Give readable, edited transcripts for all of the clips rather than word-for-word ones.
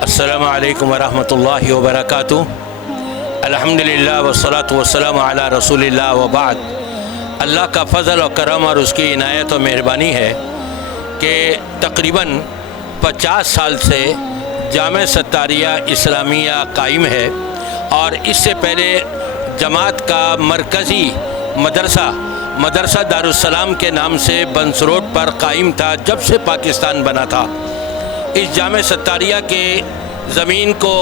السلام علیکم ورحمۃ اللہ وبرکاتہ۔ الحمدللہ والصلاۃ والسلام علی رسول اللہ وبعد۔ اللہ کا فضل و کرم اور اس کی عنایت و مہربانی ہے کہ تقریباً 50 سال سے جامع ستاریہ اسلامیہ قائم ہے، اور اس سے پہلے جماعت کا مرکزی مدرسہ دارالسلام کے نام سے بنس روڈ پر قائم تھا جب سے پاکستان بنا تھا۔ اس جامع ستاریہ کے زمین کو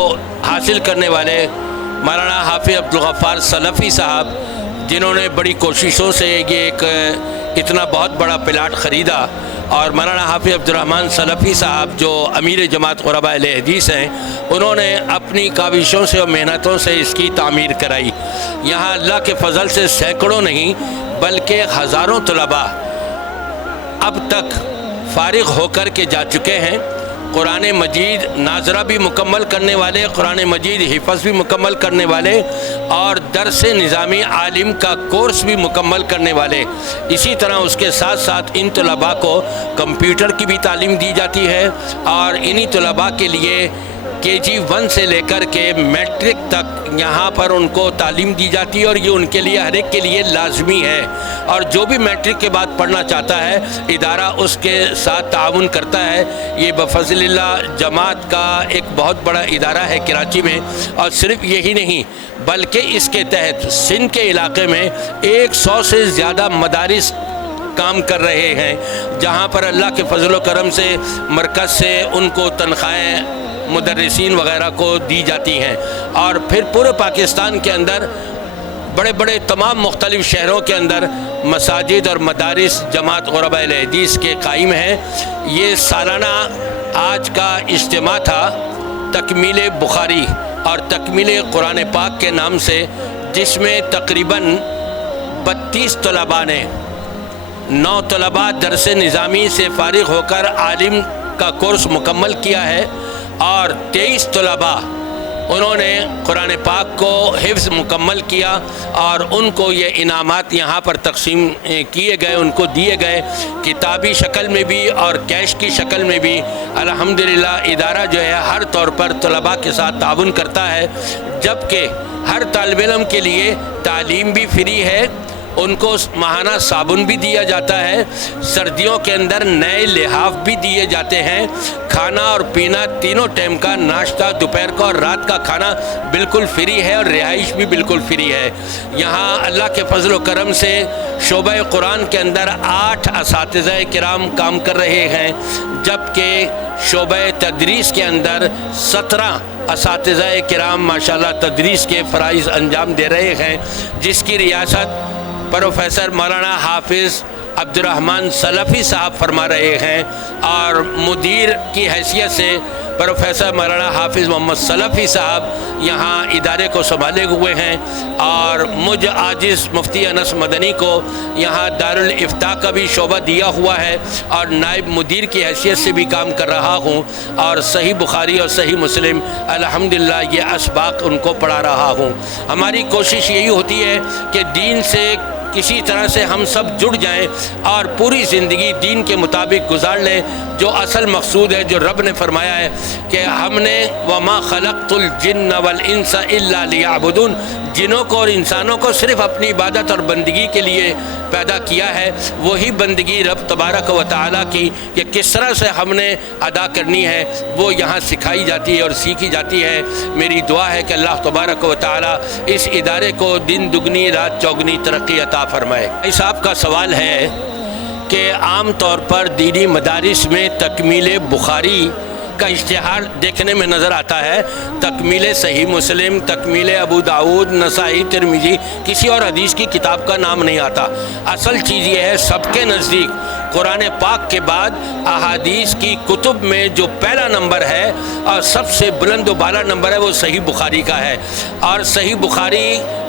حاصل کرنے والے مولانا حافظ عبدالغفار سلفی صاحب، جنہوں نے بڑی کوششوں سے یہ اتنا بہت بڑا پلاٹ خریدا، اور مولانا حافظ عبدالرحمن سلفی صاحب جو امیر جماعت قرباء اہل حدیث ہیں، انہوں نے اپنی کاوشوں سے اور محنتوں سے اس کی تعمیر کرائی۔ یہاں اللہ کے فضل سے سینکڑوں نہیں بلکہ ہزاروں طلباء اب تک فارغ ہو کر کے جا چکے ہیں۔ قرآن مجید ناظرہ بھی مکمل کرنے والے، قرآن مجید حفظ بھی مکمل کرنے والے، اور درس نظامی عالم کا کورس بھی مکمل کرنے والے۔ اسی طرح اس کے ساتھ ساتھ ان طلباء کو کمپیوٹر کی بھی تعلیم دی جاتی ہے، اور انہی طلباء کے لیے KG1 سے لے کر کے میٹرک تک یہاں پر ان کو تعلیم دی جاتی ہے، اور یہ ان کے لیے ہر ایک کے لیے لازمی ہے۔ اور جو بھی میٹرک کے بعد پڑھنا چاہتا ہے، ادارہ اس کے ساتھ تعاون کرتا ہے۔ یہ بفضل اللہ جماعت کا ایک بہت بڑا ادارہ ہے کراچی میں، اور صرف یہی نہیں بلکہ اس کے تحت سندھ کے علاقے میں 100 سے زیادہ مدارس کام کر رہے ہیں، جہاں پر اللہ کے فضل و کرم سے مرکز سے ان کو تنخواہیں مدرسین وغیرہ کو دی جاتی ہیں، اور پھر پورے پاکستان کے اندر بڑے بڑے تمام مختلف شہروں کے اندر مساجد اور مدارس جماعت قرباء اہل حدیث کے قائم ہیں۔ یہ سالانہ آج کا اجتماع تھا تکمیل بخاری اور تکمیل قرآن پاک کے نام سے، جس میں تقریباً 32 طلباء نے 9 طلباء درس نظامی سے فارغ ہو کر عالم کا کورس مکمل کیا ہے، اور 23 طلباء انہوں نے قرآن پاک کو حفظ مکمل کیا، اور ان کو یہ انعامات یہاں پر تقسیم کیے گئے، ان کو دیے گئے، کتابی شکل میں بھی اور کیش کی شکل میں بھی۔ الحمدللہ ادارہ جو ہے ہر طور پر طلباء کے ساتھ تعاون کرتا ہے، جبکہ ہر طالب علم کے لیے تعلیم بھی فری ہے، ان کو ماہانہ صابن بھی دیا جاتا ہے، سردیوں کے اندر نئے لحاف بھی دیے جاتے ہیں، کھانا اور پینا تینوں ٹائم کا ناشتہ، دوپہر کا اور رات کا کھانا بالکل فری ہے، اور رہائش بھی بالکل فری ہے۔ یہاں اللہ کے فضل و کرم سے شعبہ قرآن کے اندر 8 اساتذہ کرام کام کر رہے ہیں، جبکہ شعبہ تدریس کے اندر 17 اساتذہ کرام ماشاءاللہ تدریس کے فرائض انجام دے رہے ہیں، جس کی ریاست پروفیسر مولانا حافظ عبدالرحمن سلفی صاحب فرما رہے ہیں، اور مدیر کی حیثیت سے پروفیسر مولانا حافظ محمد سلفی صاحب یہاں ادارے کو سنبھالے ہوئے ہیں، اور مجھ عاجز مفتی انس مدنی کو یہاں دارالافتاء کا بھی شعبہ دیا ہوا ہے، اور نائب مدیر کی حیثیت سے بھی کام کر رہا ہوں، اور صحیح بخاری اور صحیح مسلم الحمدللہ یہ اسباق ان کو پڑھا رہا ہوں۔ ہماری کوشش یہی ہوتی ہے کہ دین سے کسی طرح سے ہم سب جڑ جائیں اور پوری زندگی دین کے مطابق گزار لیں، جو اصل مقصود ہے، جو رب نے فرمایا ہے کہ ہم نے وَمَا خَلَقْتُ الْجِنَّ وَالْإِنسَ إِلَّا لِيَعْبُدُونَ، جنوں کو اور انسانوں کو صرف اپنی عبادت اور بندگی کے لیے پیدا کیا ہے۔ وہی بندگی رب تبارک و تعالیٰ کی کہ کس طرح سے ہم نے ادا کرنی ہے وہ یہاں سکھائی جاتی ہے اور سیکھی جاتی ہے۔ میری دعا ہے کہ اللہ تبارک و تعالیٰ اس ادارے کو دن دگنی رات چوگنی ترقی عطا فرمائے۔ اس آپ کا سوال ہے کہ عام طور پر دینی مدارس میں تکمیل بخاری کا اشتہار دیکھنے میں نظر آتا ہے، تکمیل صحیح مسلم، تکمیل ابو داؤد، نسائی، ترمذی، کسی اور حدیث کی کتاب کا نام نہیں آتا۔ اصل چیز یہ ہے سب کے نزدیک قرآن پاک کے بعد احادیث کی کتب میں جو پہلا نمبر ہے اور سب سے بلند و بالا نمبر ہے وہ صحیح بخاری کا ہے، اور صحیح بخاری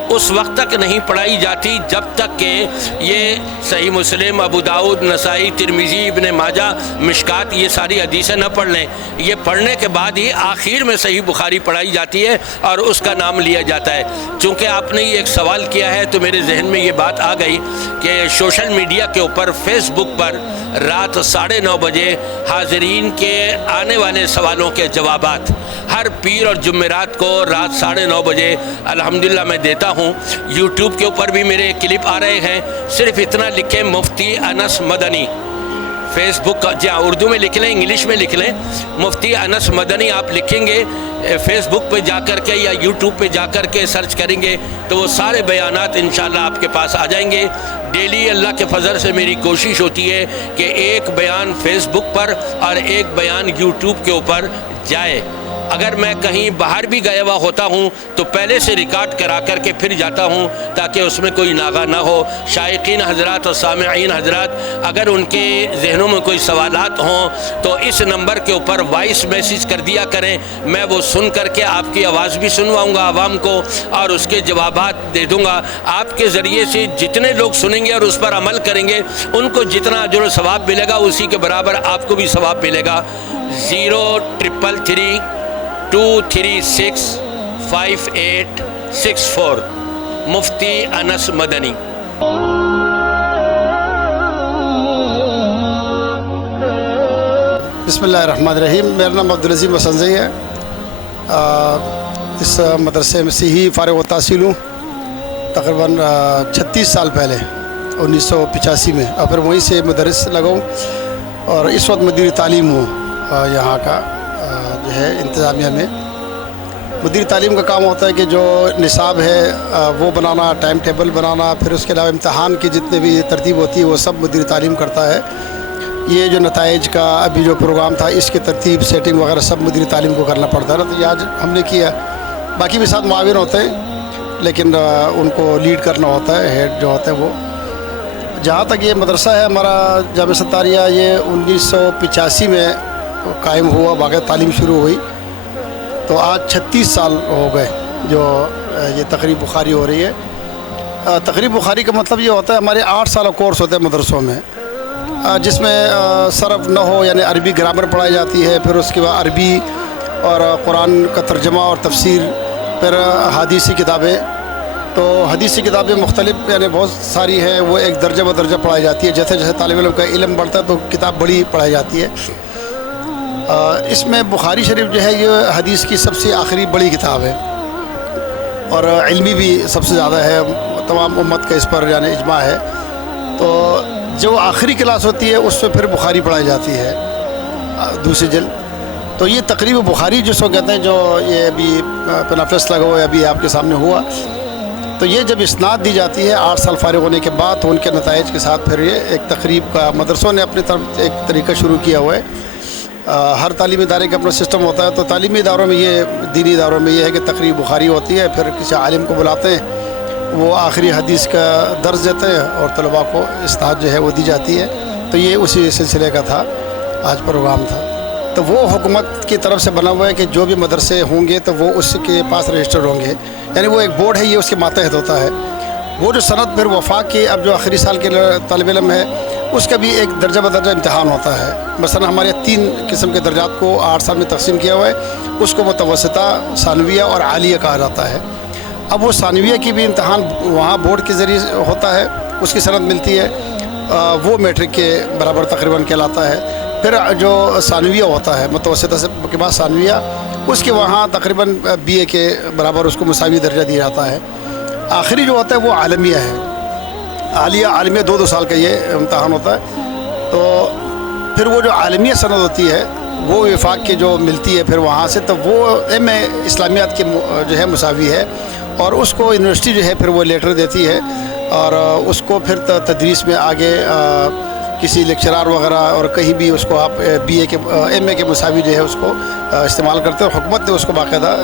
اس وقت تک نہیں پڑھائی جاتی جب تک کہ یہ صحیح مسلم، ابو داؤد، نسائی، ترمذی، ابن ماجہ، مشکات یہ ساری حدیثیں نہ پڑھ لیں۔ یہ پڑھنے کے بعد ہی آخر میں صحیح بخاری پڑھائی جاتی ہے اور اس کا نام لیا جاتا ہے۔ چونکہ آپ نے یہ ایک سوال کیا ہے تو میرے ذہن میں یہ بات آ گئی کہ سوشل میڈیا کے اوپر، فیس بک پر رات 9:30 بجے حاضرین کے آنے والے سوالوں کے جوابات ہر پیر اور جمعرات کو رات 9:30 بجے الحمدللہ میں دیتا ہوں۔ یوٹیوب کے اوپر بھی میرے کلپ آ رہے ہیں، صرف اتنا لکھیں مفتی انس مدنی، فیس بک جی ہاں اردو میں لکھ لیں، انگلش میں لکھ لیں، مفتی انس مدنی آپ لکھیں گے فیس بک پہ جا کر کے یا یوٹیوب پہ جا کر کے سرچ کریں گے تو وہ سارے بیانات انشاءاللہ آپ کے پاس آ جائیں گے۔ ڈیلی اللہ کے فضل سے میری کوشش ہوتی ہے کہ ایک بیان فیس بک پر اور ایک بیان یوٹیوب کے اوپر جائے۔ اگر میں کہیں باہر بھی گیا ہوا ہوتا ہوں تو پہلے سے ریکارڈ کرا کر کے پھر جاتا ہوں تاکہ اس میں کوئی ناغہ نہ ہو۔ شائقین حضرات اور سامعین حضرات اگر ان کے ذہنوں میں کوئی سوالات ہوں تو اس نمبر کے اوپر وائس میسیج کر دیا کریں، میں وہ سن کر کے آپ کی آواز بھی سنواؤں گا عوام کو اور اس کے جوابات دے دوں گا۔ آپ کے ذریعے سے جتنے لوگ سنیں گے اور اس پر عمل کریں گے ان کو جتنا اجر و ثواب ملے گا اسی کے برابر آپ کو بھی ثواب ملے گا۔ 0333 236 5864 مفتی انس مدنی۔ بسم اللہ الرحمن الرحیم۔ میرا نام عبدالعظیم وسنزئی ہے۔ اس مدرسے میں سے ہی فارغ التحصیل ہوں تقریباً 36 سال پہلے 1985 میں، اور پھر وہیں سے مدرس لگا ہوں اور اس وقت مدیر تعلیم ہوں یہاں کا جو ہے انتظامیہ میں۔ مدیر تعلیم کا کام ہوتا ہے کہ جو نصاب ہے وہ بنانا، ٹائم ٹیبل بنانا، پھر اس کے علاوہ امتحان کی جتنے بھی ترتیب ہوتی ہے وہ سب مدیر تعلیم کرتا ہے۔ یہ جو نتائج کا ابھی جو پروگرام تھا اس کی ترتیب سیٹنگ وغیرہ سب مدیر تعلیم کو کرنا پڑتا ہے نا، تو یہ آج ہم نے کیا۔ باقی بھی ساتھ معاون ہوتے ہیں لیکن ان کو لیڈ کرنا ہوتا ہے، ہیڈ جو ہوتا ہے وہ۔ جہاں تک یہ مدرسہ ہے ہمارا جامعہ ستاریہ، یہ 1985 میں قائم ہوا، باقاعدہ تعلیم شروع ہوئی، تو آج 36 سال ہو گئے جو یہ تقریب بخاری ہو رہی ہے۔ تقریب بخاری کا مطلب یہ ہوتا ہے ہمارے 8 سالہ کورس ہوتے ہیں مدرسوں میں، جس میں صرف نحو یعنی عربی گرامر پڑھائی جاتی ہے، پھر اس کے بعد عربی اور قرآن کا ترجمہ اور تفسیر، پھر حدیثی کتابیں۔ تو حدیثی کتابیں مختلف یعنی بہت ساری ہیں، وہ ایک درجہ بدرجہ پڑھائی جاتی ہے، جیسے جیسے طالب علم کا علم بڑھتا ہے تو کتاب بڑی پڑھائی جاتی ہے۔ اس میں بخاری شریف جو ہے یہ حدیث کی سب سے آخری بڑی کتاب ہے اور علمی بھی سب سے زیادہ ہے، تمام امت کا اس پر یعنی اجماع ہے۔ تو جو آخری کلاس ہوتی ہے اس میں پھر بخاری پڑھائی جاتی ہے دوسری جلد۔ تو یہ تقریب بخاری جس کو کہتے ہیں، جو یہ ابھی پنافس لگا ہوا ہے ابھی آپ کے سامنے ہوا، تو یہ جب اسناد دی جاتی ہے 8 سال فارغ ہونے کے بعد تو ان کے نتائج کے ساتھ پھر یہ ایک تقریب کا مدرسوں نے اپنی طرف ایک طریقہ شروع کیا ہوا ہے۔ ہر تعلیمی ادارے کا اپنا سسٹم ہوتا ہے، تو تعلیمی اداروں میں یہ، دینی اداروں میں یہ ہے کہ تقریب بخاری ہوتی ہے، پھر کسی عالم کو بلاتے ہیں، وہ آخری حدیث کا درس دیتے ہیں اور طلباء کو اسناد جو ہے وہ دی جاتی ہے۔ تو یہ اسی سلسلے کا تھا، آج پروگرام تھا۔ تو وہ حکومت کی طرف سے بنا ہوا ہے کہ جو بھی مدرسے ہوں گے تو وہ اس کے پاس رجسٹر ہوں گے، یعنی وہ ایک بورڈ ہے، یہ اس کے ماتحت ہوتا ہے۔ وہ جو سند پھر وفاق کے اب جو آخری سال کے طالب علم ہے اس کا بھی ایک درجہ بدرجہ امتحان ہوتا ہے۔ مثلا ہمارے 3 قسم کے درجات کو 8 سال میں تقسیم کیا ہوا ہے، اس کو متوسطہ، ثانویہ اور عالیہ کہا جاتا ہے۔ اب وہ ثانویہ کی بھی امتحان وہاں بورڈ کے ذریعے ہوتا ہے، اس کی سند ملتی ہے، وہ میٹرک کے برابر تقریباً کہلاتا ہے۔ پھر جو ثانویہ ہوتا ہے متوسطہ سے کے بعد ثانویہ، اس کے وہاں تقریباً BA کے برابر اس کو مساوی درجہ دیا جاتا ہے۔ آخری جو ہوتا ہے وہ عالمیہ ہے، عالمیہ 2 سال کا یہ امتحان ہوتا ہے۔ تو پھر وہ جو عالمیہ سند ہوتی ہے وہ وفاق کی جو ملتی ہے پھر وہاں سے، تو وہ MA اسلامیات کی جو ہے مساوی ہے، اور اس کو یونیورسٹی جو ہے پھر وہ لیٹر دیتی ہے اور اس کو پھر تدریس میں آگے کسی لیکچرار وغیرہ اور کہیں بھی اس کو آپ BA کے MA کے مساوی جو ہے اس کو استعمال کرتے ہیں، اور حکومت نے اس کو باقاعدہ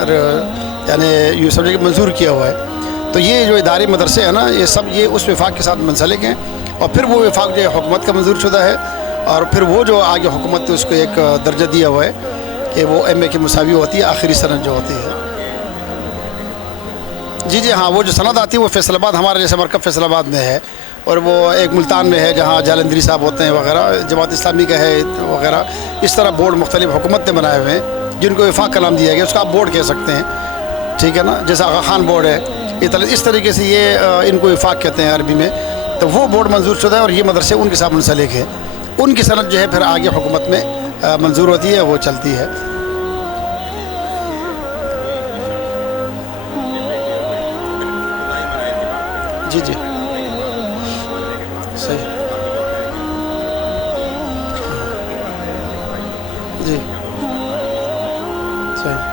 یعنی یہ سبجیکٹ منظور کیا ہوا ہے۔ تو یہ جو ادارے مدرسے ہیں نا، یہ سب یہ اس وفاق کے ساتھ منسلک ہیں، اور پھر وہ وفاق جو ہے حکومت کا منظور شدہ ہے، اور پھر وہ جو آگے حکومت نے اس کو ایک درجہ دیا ہوا ہے کہ وہ MA کی مساوی ہوتی ہے، آخری سند جو ہوتی ہے۔ جی ہاں، وہ جو سند آتی ہے وہ فیصل آباد، ہمارے جیسے مرکز فیصل آباد میں ہے، اور وہ ایک ملتان میں ہے جہاں جالندری صاحب ہوتے ہیں وغیرہ، جماعت اسلامی کا ہے وغیرہ۔ اس طرح بورڈ مختلف حکومت نے بنائے ہوئے ہیں جن کو وفاق کا نام دیا گیا، اس کا آپ بورڈ کہہ سکتے ہیں، ٹھیک ہے نا، جیسا آغا خان بورڈ ہے، اس طریقے سے یہ ان کو وفاق کہتے ہیں عربی میں۔ تو وہ بورڈ منظور شدہ ہے اور یہ مدرسے ان کے ساتھ منسلک ہے۔ ان کی سند جو ہے پھر آگے حکومت میں منظور ہوتی ہے, وہ چلتی ہے. جی جی صحیح جی صحیح.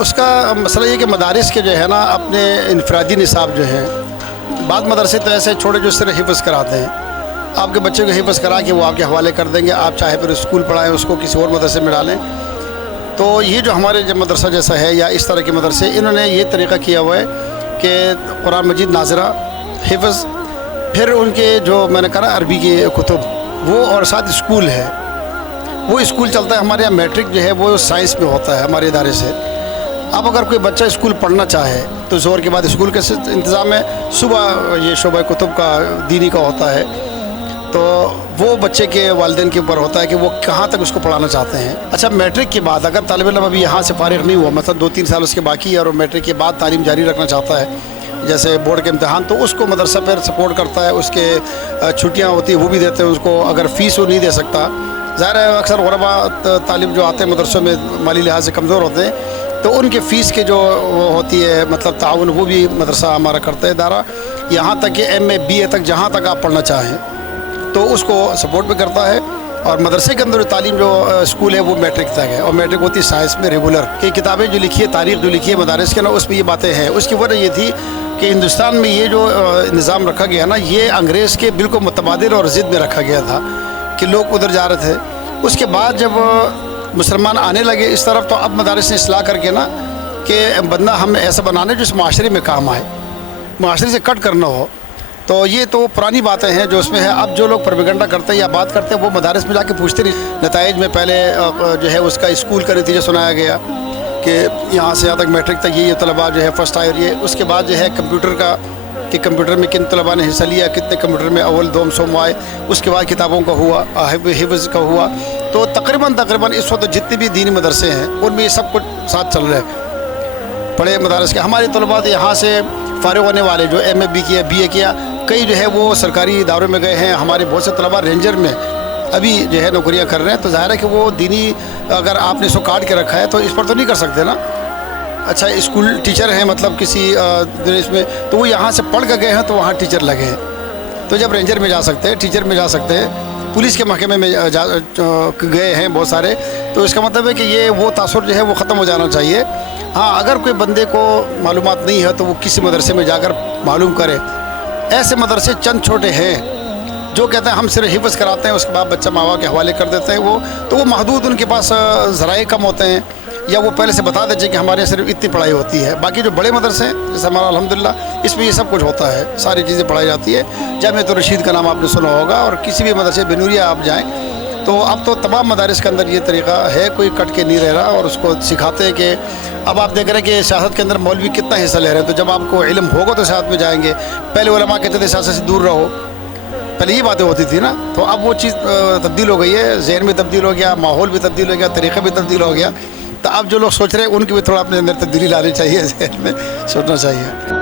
اس کا مسئلہ یہ کہ مدارس کے جو ہے نا اپنے انفرادی نصاب جو ہیں, بعض مدرسے تو ایسے چھوڑے جو صرف حفظ کراتے ہیں. آپ کے بچے کو حفظ کرا کے وہ آپ کے حوالے کر دیں گے, آپ چاہے پھر اسکول پڑھائیں, اس کو کسی اور مدرسے میں ڈالیں. تو یہ جو ہمارے جو مدرسہ جیسا ہے یا اس طرح کے مدرسے, انہوں نے یہ طریقہ کیا ہوا ہے کہ قرآن مجید ناظرہ, حفظ, پھر ان کے جو میں نے کہا عربی کے کتب, وہ اور ساتھ اسکول ہے. وہ اسکول چلتا ہے ہمارے یہاں. میٹرک جو ہے وہ سائنس میں ہوتا ہے ہمارے ادارے سے. اب اگر کوئی بچہ اسکول پڑھنا چاہے تو زور کے بعد اسکول کا انتظام ہے, صبح یہ شعبہ کتب کا دینی کا ہوتا ہے. تو وہ بچے کے والدین کے اوپر ہوتا ہے کہ وہ کہاں تک اس کو پڑھانا چاہتے ہیں. اچھا, میٹرک کے بعد اگر طالب علم ابھی یہاں سے فارغ نہیں ہوا, مطلب 2-3 سال اس کے باقی ہے, اور میٹرک کے بعد تعلیم جاری رکھنا چاہتا ہے, جیسے بورڈ کے امتحان, تو اس کو مدرسہ پھر سپورٹ کرتا ہے. اس کے چھٹیاں ہوتی ہیں وہ بھی دیتے ہیں اس کو. اگر فیس وہ نہیں دے سکتا, ظاہر ہے اکثر غربا طالب جو آتے ہیں مدرسوں میں مالی لحاظ سے کمزور ہوتے ہیں, تو ان کے فیس کے جو وہ ہوتی ہے مطلب تعاون, وہ بھی مدرسہ ہمارا کرتا ہے ادارہ. یہاں تک کہ ایم اے بی اے تک جہاں تک آپ پڑھنا چاہیں تو اس کو سپورٹ بھی کرتا ہے. اور مدرسے کے اندر جو تعلیم جو اسکول ہے وہ میٹرک تک ہے, اور میٹرک ہوتی ہے سائنس میں ریگولر. کہ کتابیں جو لکھی ہے, تاریخ جو لکھی ہے مدارس کے نا, اس میں یہ باتیں ہیں. اس کی وجہ یہ تھی کہ ہندوستان میں یہ جو نظام رکھا گیا نا, یہ انگریز کے بالکل متبادل اور ضد میں رکھا گیا تھا کہ لوگ ادھر جا رہے تھے. اس کے بعد جب مسلمان آنے لگے اس طرف, تو اب مدارس نے اصلاح کر کے نا کہ بندہ ہم ایسا بنانے جو اس معاشرے میں کام آئے, معاشرے سے کٹ کرنا ہو. تو یہ تو پرانی باتیں ہیں جو اس میں ہے. اب جو لوگ پروپیگنڈا کرتے ہیں یا بات کرتے ہیں, وہ مدارس میں جا کے پوچھتے نہیں. نتائج میں پہلے جو ہے اس کا اسکول کا نتیجہ سنایا گیا کہ یہاں سے یہاں تک میٹرک تک یہ طلباء جو ہے فرسٹ آئے. اور یہ اس کے بعد جو ہے کمپیوٹر کا, کہ کمپیوٹر میں کن طلباء نے حصہ لیا, کتنے کمپیوٹر میں اول دوم سوم آئے. اس کے بعد کتابوں کا ہوا, حفظ کا ہوا. تو تقریباً اس وقت جتنے بھی دینی مدرسے ہیں ان میں یہ سب کچھ ساتھ چل رہا ہے. بڑے مدارس کے ہمارے طلباء یہاں سے فارغ ہونے والے جو ایم اے بی کیا, بی اے کیا, کئی جو ہے وہ سرکاری اداروں میں گئے ہیں. ہمارے بہت سے طلباء رینجر میں ابھی جو ہے نوکریاں کر رہے ہیں. تو ظاہر ہے کہ وہ دینی, اگر آپ نے اس کو کاٹ کے رکھا ہے تو اس پر تو نہیں کر سکتے نا. اچھا, اسکول ٹیچر ہیں مطلب کسی اس میں, تو وہ یہاں سے پڑھ کے گئے ہیں تو وہاں ٹیچر لگے ہیں. تو جب رینجر میں جا سکتے ہیں, ٹیچر میں جا سکتے ہیں, پولیس کے محکمے میں گئے ہیں بہت سارے, تو اس کا مطلب ہے کہ یہ وہ تاثر جو ہے وہ ختم ہو جانا چاہیے. ہاں, اگر کوئی بندے کو معلومات نہیں ہے تو وہ کسی مدرسے میں جا کر معلوم کرے. ایسے مدرسے چند چھوٹے ہیں جو کہتے ہیں ہم صرف حفظ کراتے ہیں, اس کے بعد بچہ ماں باپ کے حوالے کر دیتے ہیں. وہ محدود, ان کے پاس ذرائع کم ہوتے ہیں, یا وہ پہلے سے بتا دیتے ہیں کہ ہمارے یہاں صرف اتنی پڑھائی ہوتی ہے. باقی جو بڑے مدرسے ہیں جیسے ہمارا الحمدللہ, اس میں یہ سب کچھ ہوتا ہے, ساری چیزیں پڑھائی جاتی ہے. جامعۃ الرشید کا نام آپ نے سنا ہوگا, اور کسی بھی مدرسے بنوریہ آپ جائیں تو اب تو تمام مدارس کے اندر یہ طریقہ ہے, کوئی کٹ کے نہیں رہ رہا. اور اس کو سکھاتے ہیں کہ اب آپ دیکھ رہے ہیں کہ سیاست کے اندر مولوی کتنا حصہ لے رہے ہیں. تو جب آپ کو علم ہوگا تو سیاست میں جائیں گے. پہلے علماء کہتے تھے سیاست سے دور رہو, پہلے یہ باتیں ہوتی تھی نا. تو اب وہ چیز تبدیل ہو گئی ہے, ذہن میں تبدیل ہو گیا, ماحول بھی تبدیل ہو گیا, طریقہ بھی تبدیل ہو گیا. تو اب جو لوگ سوچ رہے ہیں ان کی بھی تھوڑا اپنے اندر تبدیلی لانی چاہیے, ذہن میں سوچنا چاہیے.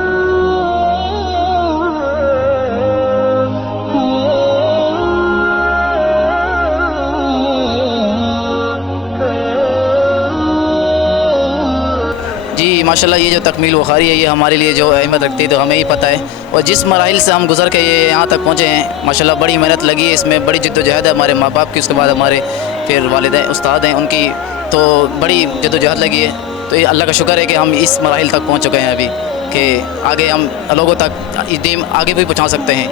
جی ماشاءاللہ, یہ جو تکمیل بخاری ہے یہ ہمارے لیے جو اہمیت رکھتی ہے تو ہمیں ہی پتہ ہے. اور جس مراحل سے ہم گزر کے یہ یہاں تک پہنچے ہیں, ماشاءاللہ بڑی محنت لگی ہے اس میں, بڑی جد و جہد ہے ہمارے ماں باپ کی, اس کے بعد ہمارے پھر والدین استاد ہیں ان کی, تو بڑی جد و جہد لگی ہے. تو یہ اللہ کا شکر ہے کہ ہم اس مراحل تک پہنچ چکے ہیں ابھی, کہ آگے ہم لوگوں تک دین آگے بھی پہنچا سکتے ہیں.